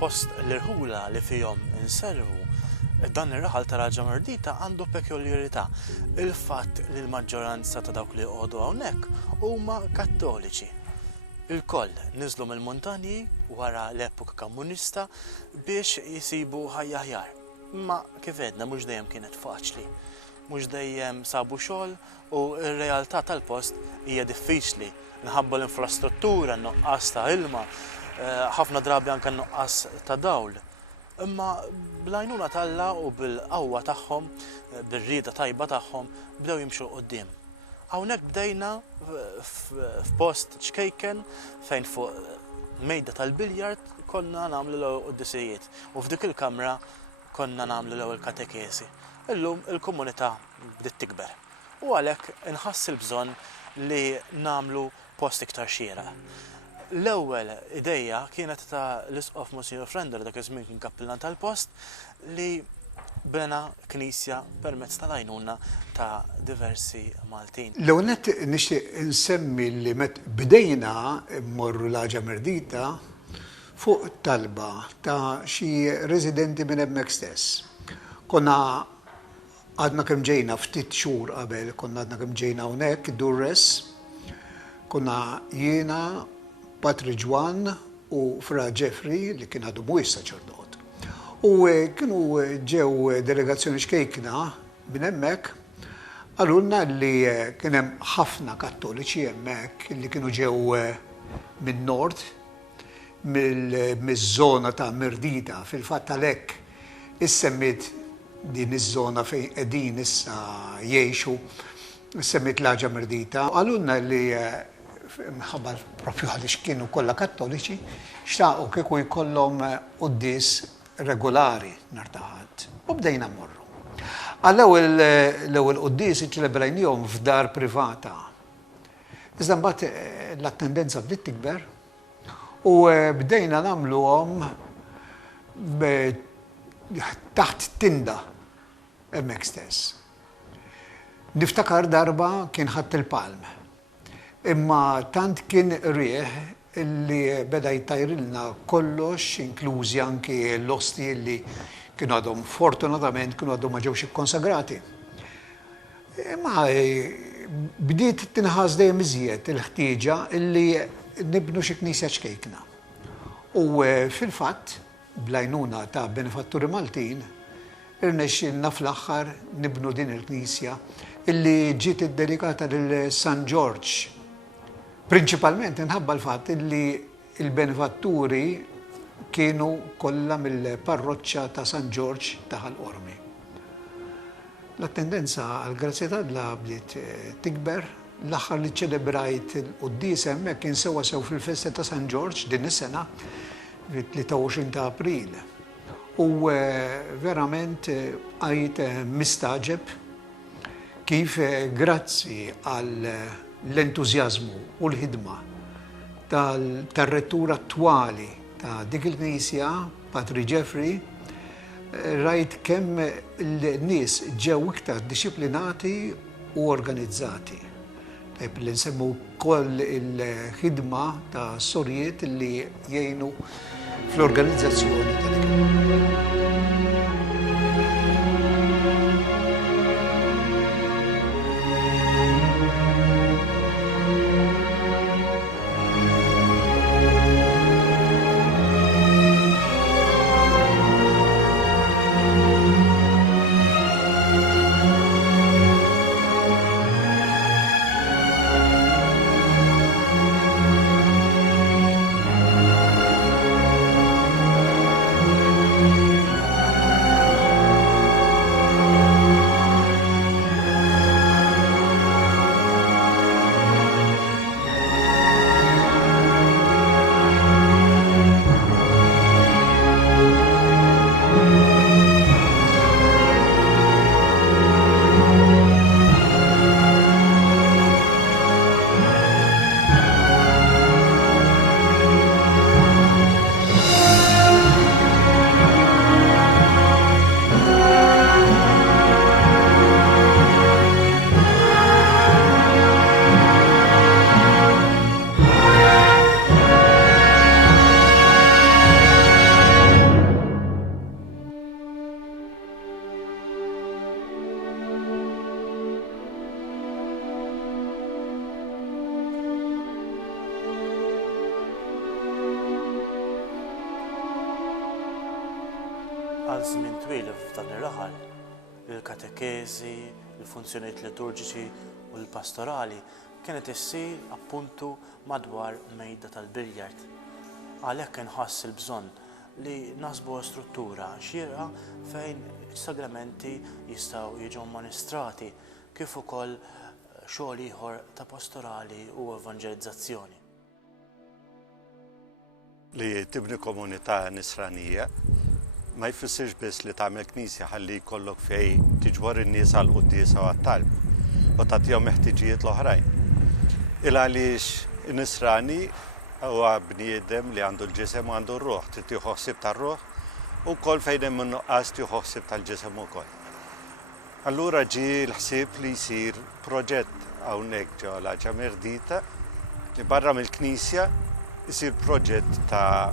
fost l-irħula li fihom inservu dan ir-raħal ta' Raġa Mardita għandu pekjoljarità. Il-fatt li l-maġġoranza ta' dawk li jqogħdu hawnhekk huma Kattoliċi. Il-koll niżlu mill-muntanji wara l-epoka komunista biex jisibu ħajja aħjar. Ma kif għedna mhux dejjem kienet faċli. Mhux dejjem sabu xogħol u r-realtà tal-post hija diffiċli. Nħabba l-infrastruttura, n-nuqqas ta' ilma, ħafna drabi anke n-nuqqas ta' dawl. Imma bl-għajnuna tal-Alla u bil-qawwa tagħhom, bir-rieda tajba tagħhom, bdew jimxu quddiem. Hawnhekk bdejna f'post ċkejken fejn fuq mejda tal-biljard konna nagħmlu l-ewwel quddisijiet u f'dik il-kamra konna nagħmlu l-ewwel katekesi. Illum il-komunità bdiet tikber. U għalhekk inħass il-bżonn li nagħmlu post iktar xieraq. L-ewwel idejja kienet ta' l-Isqof Monsignor Frender dak iż-żmien kien kappillan tal-post li bena knisja permezz tal-għajnuna ta' diversi Maltin. L-ewwel nett nixtieq insemmi li bdejna mmorru l-Ħaġa Mardita fuq talba ta' xi residenti minn hemmhekk stess. Konna għadna kemm ġejna ftit xhur qabel, konna għadna kemm ġejna hawnhekk Durres, konna jiena, Patri Ġwan u Fra Jeffrey li kien għadu mhuwiex saċerdot. U kienu ġew delegazzjoni xkejkna minn hemmhekk għalulna li kien hemm ħafna Kattoliċi hemmhekk li kienu ġew min-nord miż-żona ta' Mardita fil-fatt għalhekk issemmit din iż-żona fejn qegħdin issa jgħixu semmit l-Ħaġa Mardita. Għalulna li minħabba propju għaliex kienu kollha Kattoliċi xtaqgħu kieku jkollhom qudies regolari nhar ta' Ħadd. U bdejna mmorru. L-ewwel qudies iċċelebrajniehom f'dar privata. Iżda mbagħad l-attendenza bdiet tikber u bdejna nagħmluhom taħt tinda hemmhekk stess. Niftakar darba kien ħadd il-palm. Imma tant kien rieħ illi beda jtajrilna kollox, inklużi anki l-osti illi kienu għadhom fortunatament kienu għadhom ma ġewx ikkonsagrati. Imma bdiet tinħass dejjem iżjed il-ħtieġa illi nibnu xi knisja ċkejkna. U fil-fatt bl-għajnuna ta' benefatturi Maltin irnexxilna fl-aħħar nibnu din il-knisja illi ġiet iddedikata lil San George. Prinċipalment inħabba l-fatt li il-benefatturi kienu kollha mill-parroċċja ta' San George ta' Ħal-Qormi. L-attendenza għall-Grazzja t'Alla bdiet tikber, l-aħħar li ċelebrajt il-qudies hemmhekk kien sewwa sew fil-festa ta' San George din is-sena fit-23 ta' April. U verament għajt mistaġeb kif grazzi għal l-entużjażmu u l-ħidma tar-rettur attwali ta' dik il-knisja, Patri Jeffrey, rajt kemm l-nies ġew iktar dixxiplinati u organizzati. Li nsemmu wkoll il-ħidma ta' sorjiet li jgħinu fl-organizzazzjoni ta' dik. għal żmien twil f'dan ir-raħal il-katekezi, il-funzjonijiet liturġiċi u l-pastorali kienet issir appuntu madwar mejda tal-biljard. Għalhekk inħass il-bżonn li nasbu struttura xierqa fejn is-sagramenti jistgħu jiġu amministrati kif ukoll xogħol ieħor ta' pastorali u evanġelizzazzjoni. Li tibni komunità nisranija ma jfissirx biss li tagħmel knisja ħalli jkollok fej tiġbor in-nies għal qudiesa u għat-talb u tagħtihom meħtiġijiet l-oħrajn. Il għaliex in-nisrani huwa bniedem li għandu l-ġisem u għandu r-ruħ, tieħu ħsieb tar-ruħ u wkoll fejn hemm nuqqas tieħu ħsieb tal-ġisem ukoll. Allura ġie l-ħsieb li jsir proġett hawnhekk ġewwa Ġamirdita li barra mill-Knisja isir proġett ta'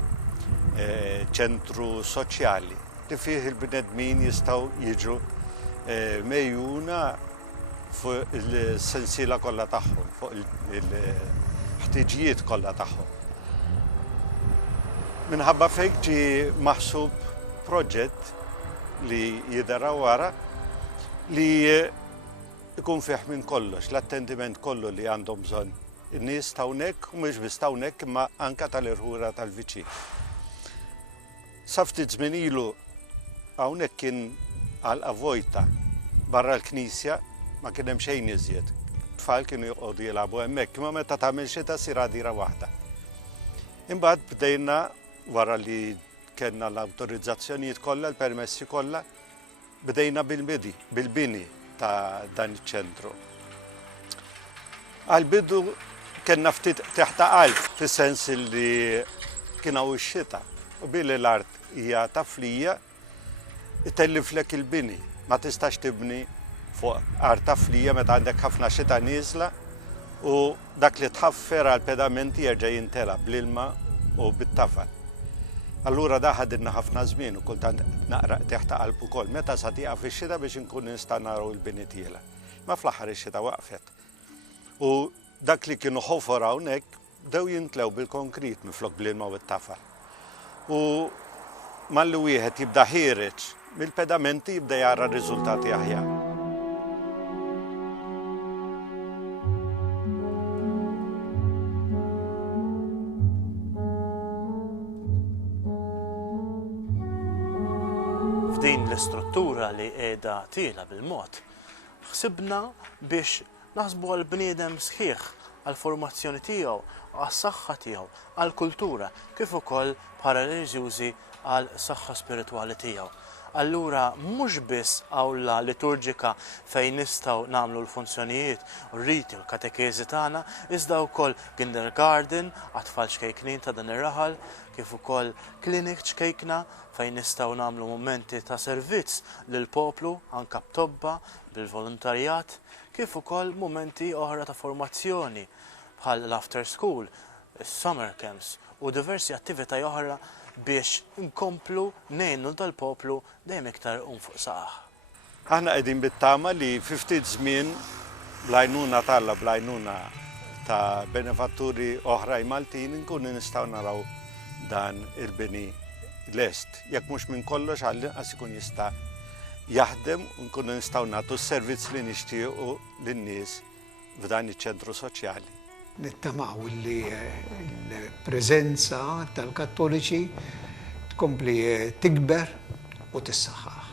ċentru soċjali li fih il-bnedmin jistgħu jiġu mejjuna fuq il-sensiela kollha tagħhom, fuq il-ħtiġijiet kollha tagħhom. Minħabba fejn ġie maħsub proġett li jidher wara li ikun fih minn kollox, l-attendiment kollu li għandhom bżonn in-nies ta' hawnhekk u mhux biss ta' hawnhekk imma anke tal-irħura tal-viċin. Sa ftit żmien ilu hawnhekk kien għalqa vojta barra l-Knisja ma kien hemm xejn iżjed. Tfal kienu jqogħdu jilagħbu hemmhekk, imma meta tagħmel xita sir għadira waħda. Imbagħad bdejna wara li kellna l-awtorizzazzjonijiet kollha, l-permessi kollha, bdejna bil-bini ta' dan iċ-ċentru. Għal-bidu kellna ftit teħta qalb fis-sens li kien hawn ix-xita u billi l-art hija taflija itelliflek il-bini. Ma tistax tibni fuq art taflija meta għandek ħafna xita nieżla u dak li tħaffer għal pedamenti jerġa' jintela bl-ilma u bit-tafal. Allura da ħadilna ħafna żmien u kultant naqraq teħta qalb ukoll meta sa tieqa fix-xita biex inkun nista' naraw il-bini tiela. Ma fl-aħħar ix-xita waqfet. U dak li kienu ħofor hawnhekk bdew jintlew bil-konkrit miflok bl-ilma u bit-tafal. U malli wieħed jibda ħireġ mill-pedamenti jibda jara r-riżultati aħjar. F'din l-istruttura li qiegħda tila bil-mod, ħsibna biex naħsbu għal-bniedem sħiħ, għal-formazzjoni tiegħu, għas-saħħa tiegħu, għal-kultura, kif ukoll bħala reliġjużi għal-saħħa spiritwali tiegħu. Allura mhux biss awla liturġika fejn nistgħu nagħmlu l-funzjonijiet u r-riti u l-katekezi tagħna, iżda wkoll kindergarten għat-tfal ċkejknin ta' dan ir-raħal, kif ukoll klinik ċkejkna fejn nistgħu nagħmlu mumenti ta' servizz lill-poplu anke b'tobba bil-volontarjat, kif ukoll mumenti oħra ta' formazzjoni bħal l-after school, summer camps u diversi attività oħra biex nkomplu ngħinu tal-poplu dejjem iktar fuq saqaħ. Aħna qegħdin bit-tama li fi ftit żmien bl-għajnuna bl-għajnuna ta' benefatturi oħrajn Maltin nkunu nistgħu naraw dan il-bini lest. Jekk mhux minn kollox għall-inqas ikun jista' jaħdem u nkunu nistgħu nagħtu s-servizz li nixtiequ lin-nies f'dan iċ-ċentru soċjali. Nittamaw li l-preżenza tal-Kattoliċi tkompli tikber u tissaħħaħ.